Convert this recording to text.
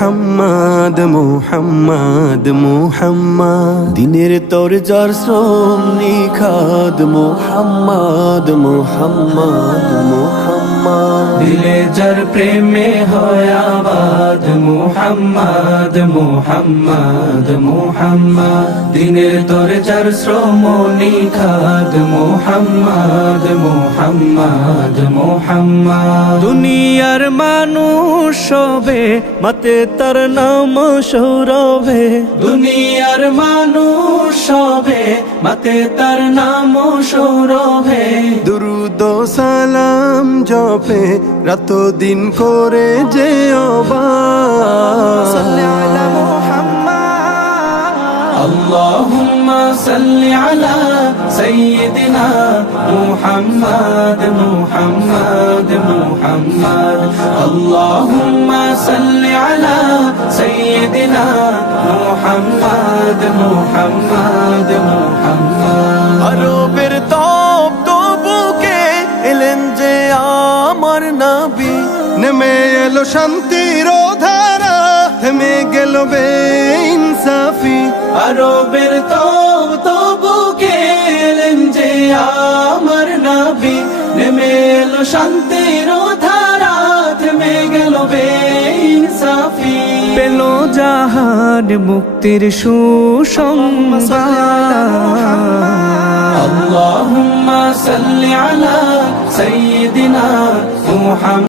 মুহাম্মদ মুহাম্মদ মুহাম্মদ দিনের তরজার শ্রম নিখাদ মুহাম্মদ মুহাম্মদ মুহাম্মদ দিলে যার প্রেমে হয় আবাদ মুহাম্মদ মুহাম্মদ মুহাম্মদ দিনের দরজার শ্রম নিখাদ মুহাম্মদ মুহাম্মদ মুহাম্মদ দুনিয়ার মানুষ সবে মতে তার নাম সৌরভে দুনিয়ার মানুষ সবে মতে তার নাম সৌরভে দুরুদ ও সালাম জপে রাত দিন করে যে اللهم صل على سيدنا محمد محمد محمد اللهم صل على سيدنا محمد محمد محمد আরবের তপ্ত বুকে এলেন যে আমার নবী নেমে এলো শান্তির ধারা থেমে গেল বেইনসাফি আরবের বুকে এলেন যে আমার নবী নেমে এলো শান্তির ধারা থেমে গেল বেইনসাফি পেল জাহান মুক্তির সুসংবাদ اللهم صل على سيدنا محمد